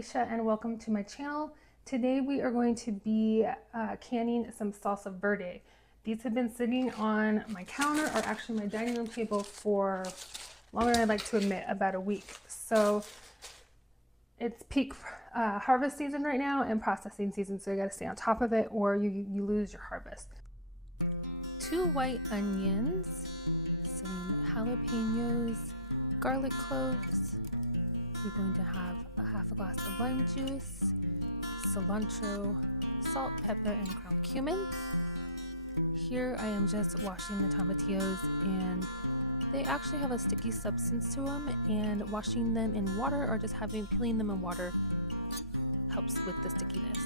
Alicia and welcome to my channel. Today we are going to be canning some Salsa Verde. These have been sitting on my counter, or actually my dining room table, for longer than I'd like to admit, about a week. So it's peak harvest season right now and processing season, so you got to stay on top of it or you lose your harvest. 2 white onions, some jalapenos, garlic cloves. You're going to have a half a glass of lime juice, cilantro, salt, pepper, and ground cumin. Here I am just washing the tomatillos, and they actually have a sticky substance to them, and washing them in water or just peeling them in water helps with the stickiness.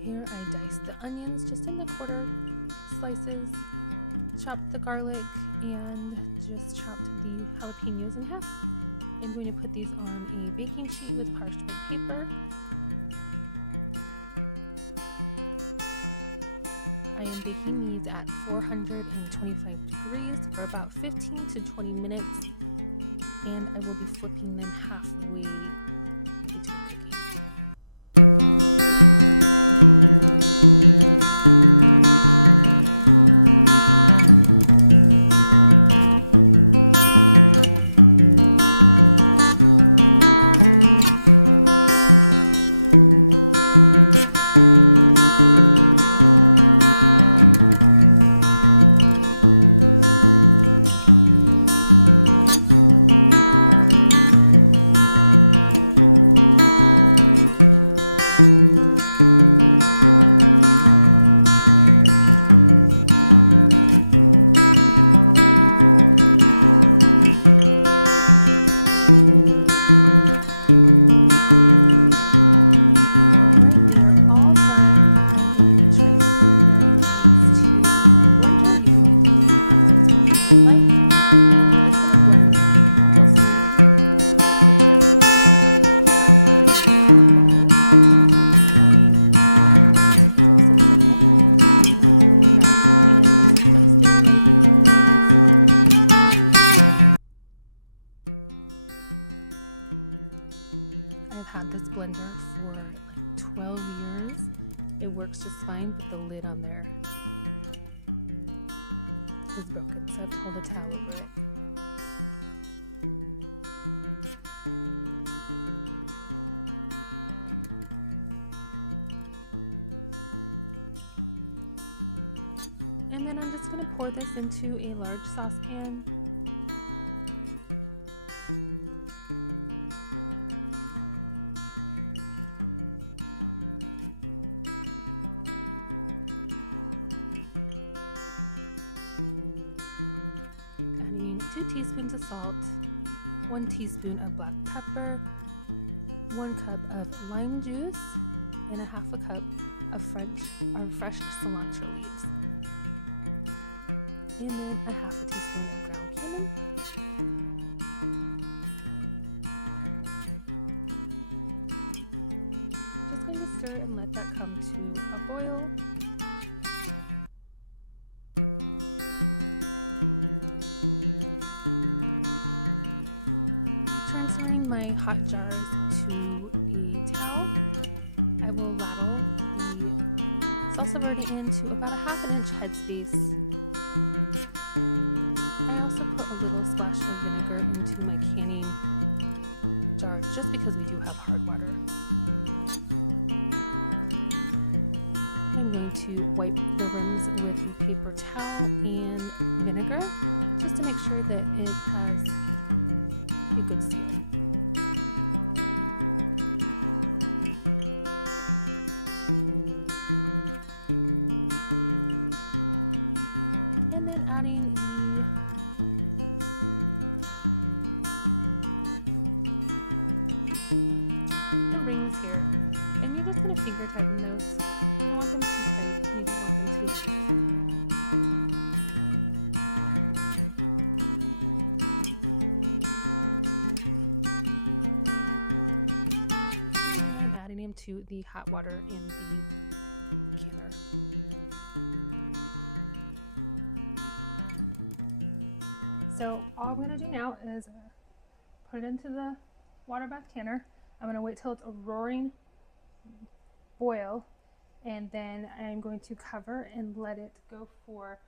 Here I diced the onions just into quarter slices, chopped the garlic, and just chopped the jalapenos in half. I'm going to put these on a baking sheet with parchment paper. I am baking these at 425 degrees for about 15 to 20 minutes, and I will be flipping them half the way into I've had this blender for like 12 years. It works just fine, but the lid on there is broken, so I've pulled a towel over it. And then I'm just going to pour this into a large saucepan. Adding 2 teaspoons of salt, 1 teaspoon of black pepper, 1 cup of lime juice, and a half a cup of fresh cilantro leaves. And then a half a teaspoon of ground hot water in the canner. So all I'm going to do now is put it into the water bath canner. I'm going to wait till it's a roaring boil, and then I'm going to cover and let it go for,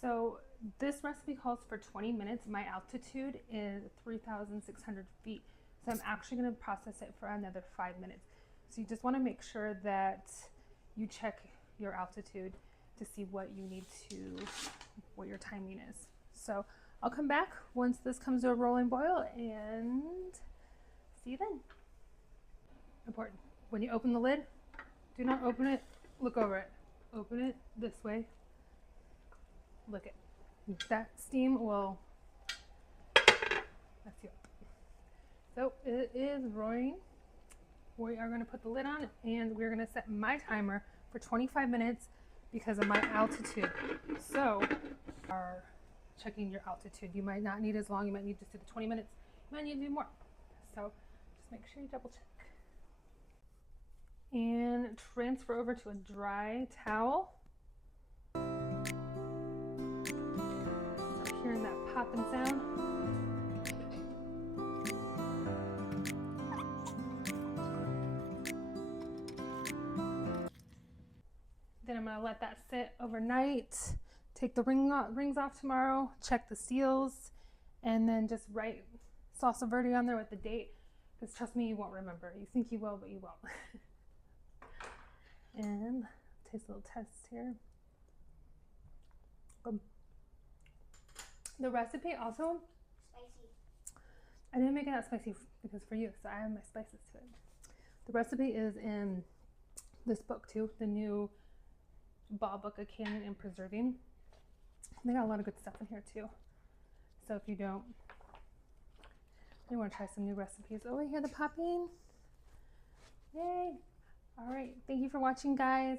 so this recipe calls for 20 minutes. My altitude is 3,600 feet. So I'm actually going to process it for another 5 minutes. So you just want to make sure that you check your altitude to see what you need to, what your timing is. So I'll come back once this comes to a rolling boil and see you then. Important. When you open the lid, do not open it, look over it. Open it this way. Look it. That steam will mess you up. So it is roaring. We are going to put the lid on and we're going to set my timer for 25 minutes because of my altitude. So are checking your altitude. You might not need as long. You might need to do the 20 minutes. You might need to do more. So just make sure you double check. And transfer over to a dry towel. Hearing that popping sound. Then I'm going to let that sit overnight. Take the rings off tomorrow. Check the seals. And then just write Salsa Verde on there with the date. Because trust me, you won't remember. You think you will, but you won't. And taste a little test here. The recipe also Spicy. I didn't make it that spicy because for you, so I have my spices to it. The recipe is in this book too, the new Ball Book of Canning and Preserving. They got a lot of good stuff in here too. So if you don't, you want to try some new recipes. Oh, I hear the popping. Yay! All right, thank you for watching, guys.